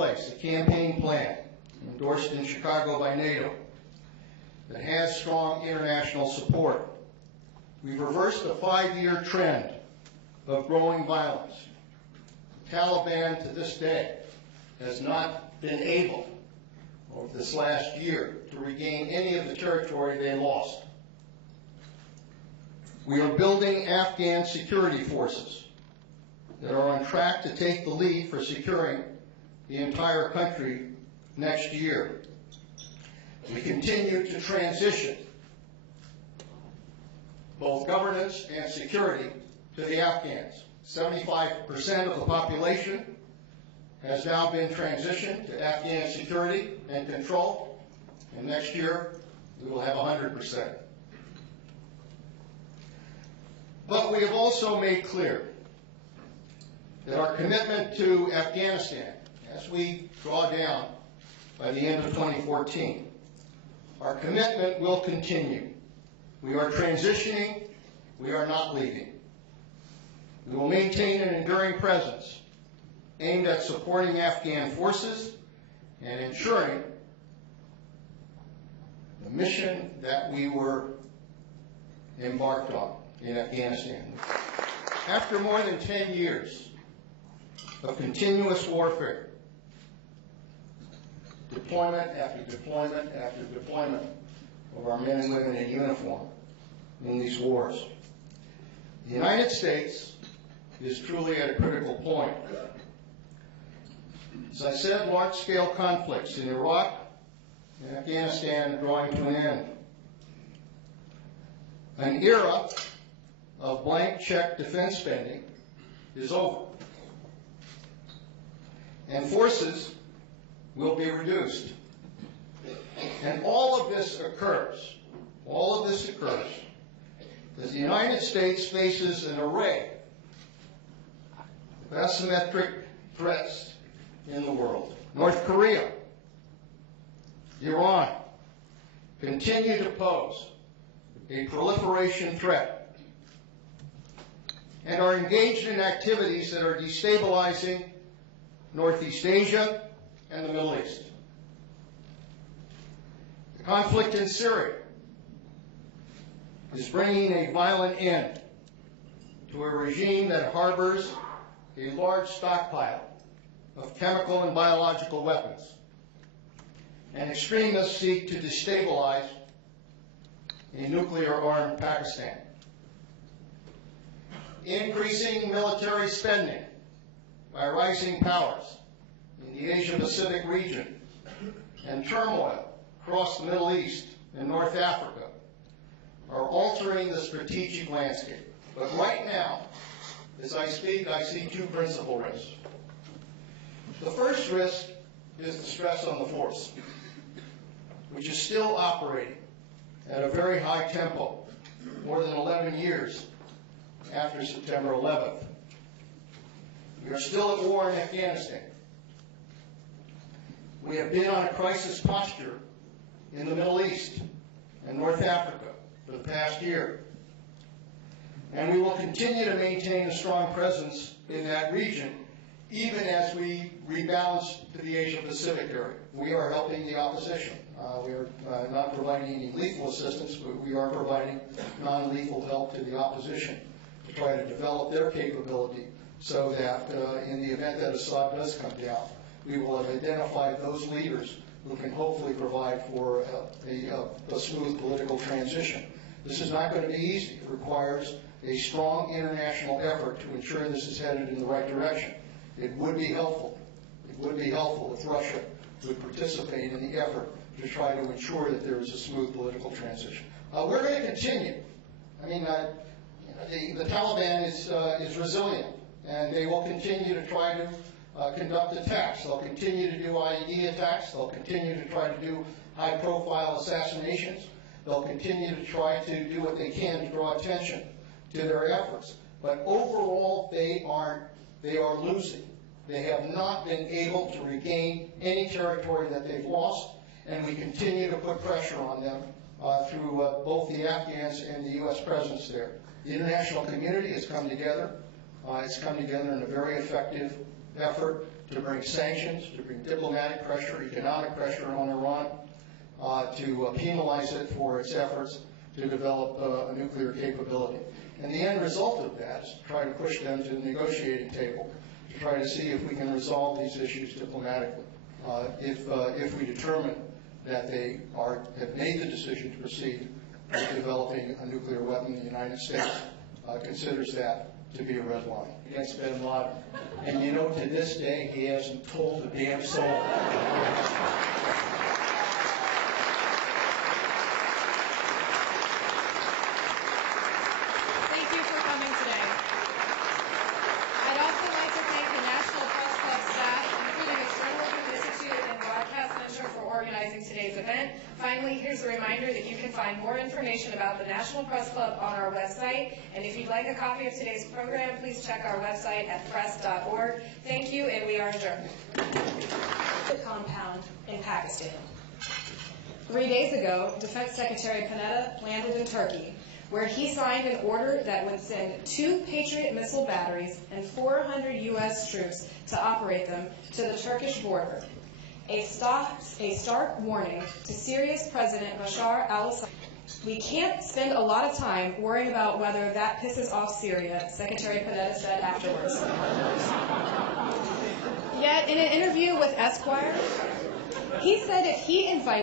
place a campaign plan endorsed in Chicago by NATO that has strong international support. We've reversed a 5-year trend of growing violence. The Taliban, to this day, has not been able, over this last year, to regain any of the territory they lost. We are building Afghan security forces that are on track to take the lead for securing the entire country next year. We continue to transition both governance and security to the Afghans. 75% of the population has now been transitioned to Afghan security and control, and next year we will have 100%. But we have also made clear that our commitment to Afghanistan, as we draw down by the end of 2014, our commitment will continue. We are transitioning, we are not leaving. We will maintain an enduring presence aimed at supporting Afghan forces and ensuring the mission that we were embarked on in Afghanistan. After more than 10 years of continuous warfare, deployment after deployment after deployment of our men and women in uniform in these wars, the United States is truly at a critical point. As I said, large-scale conflicts in Iraq and Afghanistan are drawing to an end. An era of blank check defense spending is over, and forces will be reduced. And all of this occurs because the United States faces an array of asymmetric threats in the world. North Korea, Iran continue to pose a proliferation threat and are engaged in activities that are destabilizing Northeast Asia and the Middle East. The conflict in Syria is bringing a violent end to a regime that harbors a large stockpile of chemical and biological weapons, and extremists seek to destabilize a nuclear-armed Pakistan. Increasing military spending by rising powers in the Asia-Pacific region and turmoil across the Middle East and North Africa are altering the strategic landscape. But right now, as I speak, I see two principal risks. The first risk is the stress on the force, which is still operating at a very high tempo, more than 11 years after September 11th. We are still at war in Afghanistan. We have been on a crisis posture in the Middle East and North Africa for the past year. And we will continue to maintain a strong presence in that region, even as we rebalance to the Asia-Pacific area. We are helping the opposition. We are not providing any lethal assistance, but we are providing non-lethal help to the opposition to try to develop their capability so that in the event that Assad does come down, we will have identified those leaders who can hopefully provide for a smooth political transition. This is not going to be easy. It requires a strong international effort to ensure this is headed in the right direction. It would be helpful. It would be helpful if Russia would participate in the effort to try to ensure that there is a smooth political transition. We're going to continue. I mean, the Taliban is resilient, and they will continue to try to conduct attacks. They'll continue to do IED attacks. They'll continue to try to do high-profile assassinations. They'll continue to try to do what they can to draw attention to their efforts. But overall, they are losing. They have not been able to regain any territory that they've lost, and we continue to put pressure on them through both the Afghans and the U.S. presence there. The international community has come together. It's come together in a very effective effort to bring sanctions, to bring diplomatic pressure, economic pressure on Iran, to penalize it for its efforts to develop a nuclear capability. And the end result of that is to try to push them to the negotiating table, to try to see if we can resolve these issues diplomatically. If we determine that they have made the decision to proceed with developing a nuclear weapon, the United States considers that to be a red line. Against bin Laden. And you know, to this day, he hasn't told a damn soul. Thank you for coming today. I'd also like to thank the National Press Club staff, including its Journalism Institute and Broadcast Center, for organizing today's event. Finally, here's a reminder that you can find more information about the National Press Club on our website. And if you'd like a copy of today's program, please check our website at press.org. Thank you, and we are adjourned. The compound in Pakistan. 3 days ago, Defense Secretary Panetta landed in Turkey, where he signed an order that would send 2 Patriot missile batteries and 400 U.S. troops to operate them to the Turkish border. A stark warning to Syria's President Bashar al-Assad. We can't spend a lot of time worrying about whether that pisses off Syria, Secretary Panetta said afterwards. Yet, in an interview with Esquire, he said if he invited